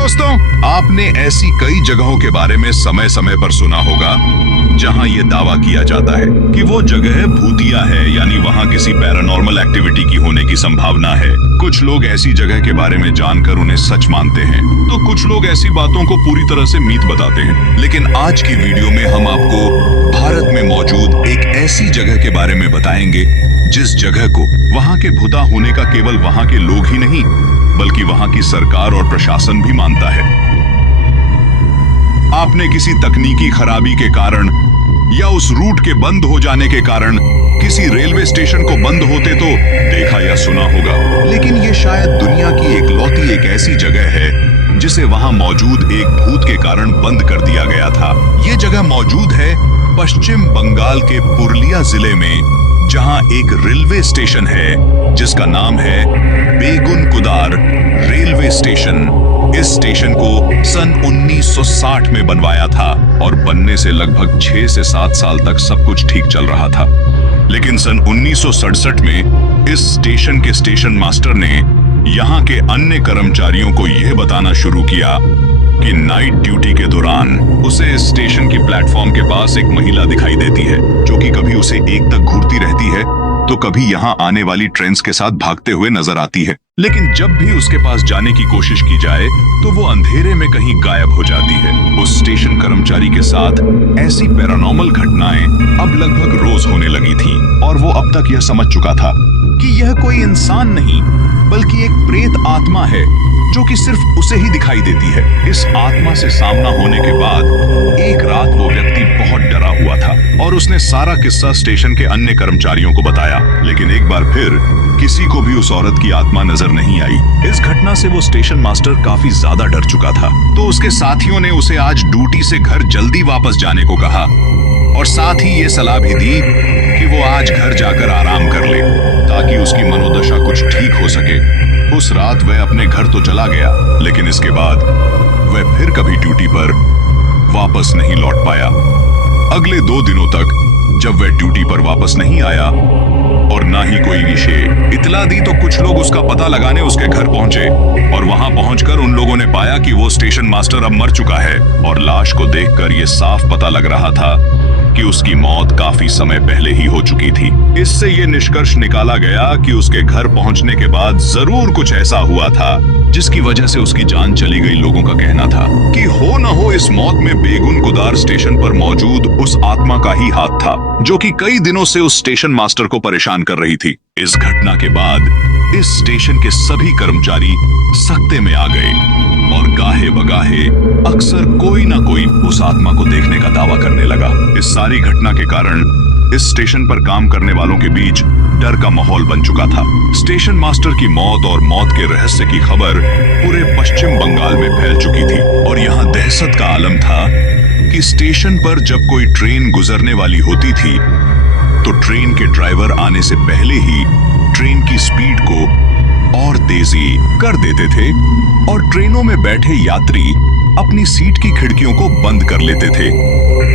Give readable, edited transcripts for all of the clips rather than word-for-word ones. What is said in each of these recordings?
दोस्तों, आपने ऐसी कई जगहों के बारे में समय समय पर सुना होगा जहां ये दावा किया जाता है कि वो जगह भूतिया है, यानी वहां किसी पैरानॉर्मल एक्टिविटी की होने की संभावना है। कुछ लोग ऐसी जगह के बारे में जानकर उन्हें सच मानते हैं, तो कुछ लोग ऐसी बातों को पूरी तरह से मीथ बताते हैं। लेकिन आज की वीडियो में हम आपको भारत में मौजूद एक ऐसी जगह के बारे में बताएंगे जिस जगह को वहां के भूता होने का केवल वहां के लोग ही नहीं बल्कि वहां की सरकार और प्रशासन भी मानता है। आपने किसी तकनीकी खराबी के कारण या उस रूट के बंद हो जाने के कारण किसी रेलवे स्टेशन को बंद होते तो देखा या सुना होगा, लेकिन ये शायद दुनिया की एकलौती एक ऐसी जगह है जिसे वहां मौजूद एक भूत के कारण बंद कर दिया गया था। ये जगह मौजूद है पश्चिम बंगाल के पुरुलिया जिले में, जहां एक रेलवे स्टेशन है जिसका नाम है बेगुनकुदार रेलवे स्टेशन। इस स्टेशन को सन 1960 में बनवाया था और बनने से लगभग 6 से 7 साल तक सब कुछ ठीक चल रहा था। लेकिन सन 1967 में इस स्टेशन के स्टेशन मास्टर ने यहाँ के अन्य कर्मचारियों को यह बताना शुरू किया कि नाइट ड्यूटी के दौरान उसे स्टेशन की प्लेटफॉर्म के पास एक महिला दिखाई देती है जो कि कभी उसे एक तक घूरती रहती है तो कभी यहाँ आने वाली ट्रेन्स के साथ भागते हुए नजर आती है। लेकिन जब भी उसके पास जाने की कोशिश की जाए तो वो अंधेरे में कहीं गायब हो जाती है। उस स्टेशन कर्मचारी के साथ ऐसी पैरानॉर्मल घटनाएं अब लगभग रोज होने लगी थी और वो अब तक यह समझ चुका था कि यह कोई इंसान नहीं बल्कि एक प्रेत आत्मा है जो कि सिर्फ उसे ही दिखाई देती है। इस आत्मा से सामना होने के बाद एक रात वो व्यक्ति बहुत डरा हुआ था और उसने सारा किस्सा स्टेशन के अन्य कर्मचारियों को बताया, लेकिन एक बार फिर किसी को भी उस औरत की आत्मा नजर नहीं आई। इस घटना से वो स्टेशन मास्टर काफी ज्यादा डर चुका था, तो उसके साथियों ने उसे आज ड्यूटी से घर जल्दी वापस जाने को कहा और साथ ही ये सलाह भी दी कि वो आज घर जाकर आराम कर ले ताकि उसकी मनोदशा कुछ ठीक हो सके। उस रात वह अपने घर तो चला गया, लेकिन इसके बाद वह फिर कभी ड्यूटी पर वापस नहीं लौट पाया। अगले 2 दिनों तक जब वह ड्यूटी पर वापस नहीं आया और ना ही कोई विषय इतला दी तो कुछ लोग उसका पता लगाने उसके घर पहुंचे और वहां पहुंचकर उन लोगों ने पाया कि वो स्टेशन मास्टर अब मर चुका है और लाश को देखकर ये साफ पता लग रहा था कि उसकी मौत काफी समय पहले ही हो चुकी थी। इससे ये निष्कर्ष निकाला गया कि उसके घर पहुंचने के बाद जरूर कुछ ऐसा हुआ था जिसकी वजह से उसकी जान चली गई। लोगों का कहना था कि हो न हो इस मौत में बेगुनकुदार स्टेशन पर मौजूद उस आत्मा का ही हाथ था जो कि कई दिनों से उस स्टेशन मास्टर को परेशान कर रही थी। इस घटना के बाद इस स्टेशन के सभी कर्मचारी सख्ते में आ गए और गाहे बगाहे अक्सर कोई ना कोई उस आत्मा को देखने का दावा करने लगा। इस सारी घटना के कारण इस स्टेशन पर काम करने वालों के बीच डर का माहौल बन चुका था। स्टेशन मास्टर की मौत और मौत के रहस्य की खबर पूरे पश्चिम बंगाल में फैल चुकी थी और यहाँ दहशत का आलम था कि स्टेशन पर जब कोई ट्रेन गुजरने वाली होती थी तो ट्रेन के ड्राइवर आने से पहले ही ट्रेन की स्पीड को और तेजी कर देते थे और ट्रेनों में बैठे यात्री अपनी सीट की खिड़कियों को बंद कर लेते थे,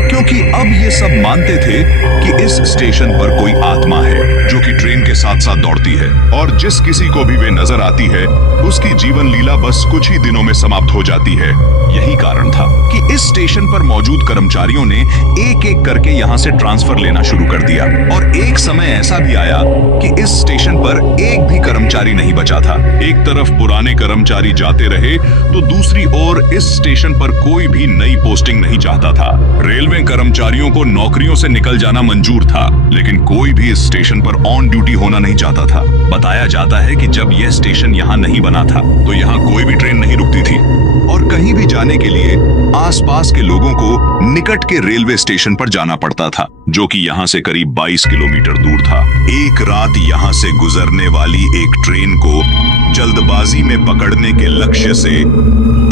क्योंकि अब ये सब मानते थे कि इस स्टेशन पर कोई आत्मा है जो कि ट्रेन के साथ साथ दौड़ती है और जिस किसी को भी वे नजर आती है उसकी जीवन लीला बस कुछ ही दिनों में समाप्त हो जाती है। यही कारण था कि इस स्टेशन पर मौजूद कर्मचारियों ने एक एक करके यहाँ से ट्रांसफर लेना शुरू कर दिया और एक समय ऐसा भी आया कि इस स्टेशन पर एक भी कर्मचारी नहीं बचा था। एक तरफ पुराने कर्मचारी जाते रहे तो दूसरी ओर इस स्टेशन पर कोई भी नई पोस्टिंग नहीं चाहता था। रेलवे कर्मचारियों को नौकरियों से निकल जाना मंजूर था, लेकिन कोई भी इस स्टेशन पर ऑन ड्यूटी होना नहीं चाहता था। बताया जाता है कि जब यह स्टेशन यहाँ नहीं बना था तो यहाँ कोई भी ट्रेन नहीं रुकती थी और कहीं भी जाने के लिए आसपास के लोगों को निकट के रेलवे स्टेशन पर जाना पड़ता था जो कि यहाँ से करीब 22 किलोमीटर दूर था। एक रात यहाँ से गुजरने वाली एक ट्रेन को जल्दबाजी में पकड़ने के लक्ष्य से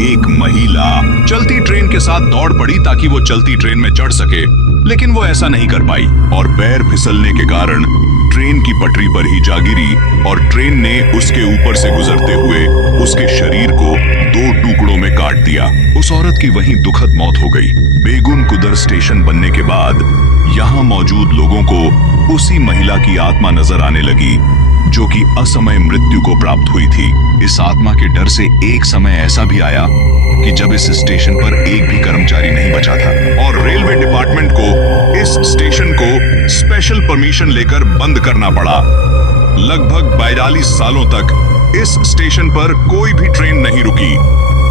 एक महिला चलती ट्रेन के साथ दौड़ पड़ी ताकि वो चलती ट्रेन में चढ़ सके, लेकिन वो ऐसा नहीं कर पाई और पैर फिसलने के कारण ट्रेन की पटरी पर ही जा गिरी और ट्रेन ने उसके ऊपर से गुजरते हुए उसके शरीर को 2 टुकड़ों में काट दिया। उस औरत की वहीं दुखद मौत हो गई। बेगुनकुदर स्टेशन बनने के बाद यहाँ मौजूद लोगों को उसी महिला की आत्मा नजर आने लगी जो कि असमय मृत्यु को प्राप्त हुई थी। इस आत्मा के डर से एक समय ऐसा भी आया कि जब इस स्टेशन पर एक भी कर्मचारी नहीं बचा था और रेलवे डिपार्टमेंट को इस स्टेशन को स्पेशल परमिशन लेकर बंद करना पड़ा। लगभग 42 सालों तक इस स्टेशन पर कोई भी ट्रेन नहीं रुकी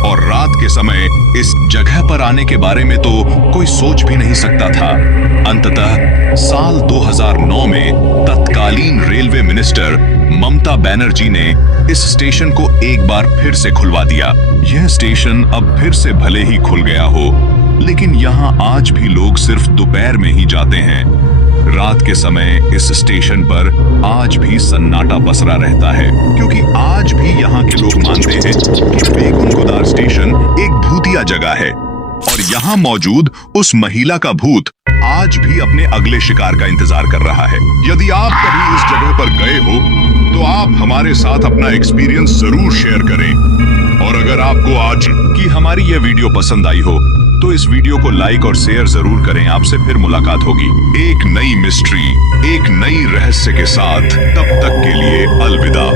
और रात के समय इस जगह पर आने के बारे में तो कोई सोच भी नहीं सकता था। अंततः साल 2009 में तत्कालीन रेलवे मिनिस्टर ममता बनर्जी ने इस स्टेशन को एक बार फिर से खुलवा दिया। यह स्टेशन अब फिर से भले ही खुल गया हो, लेकिन यहाँ आज भी लोग सिर्फ दोपहर में ही जाते हैं। रात के समय इस स्टेशन पर आज भी सन्नाटा पसरा रहता है, क्योंकि आज भी यहाँ के लोग मानते हैं कि बेगुनगुदार स्टेशन एक भूतिया जगह है और यहाँ मौजूद उस महिला का भूत आज भी अपने अगले शिकार का इंतजार कर रहा है। यदि आप कभी इस जगह पर गए हो तो आप हमारे साथ अपना एक्सपीरियंस जरूर शेयर करें। और अगर आपको आज की हमारी यह वीडियो पसंद आई हो तो इस वीडियो को लाइक और शेयर जरूर करें। आपसे फिर मुलाकात होगी एक नई मिस्ट्री, एक नई रहस्य के साथ। तब तक के लिए अलविदा।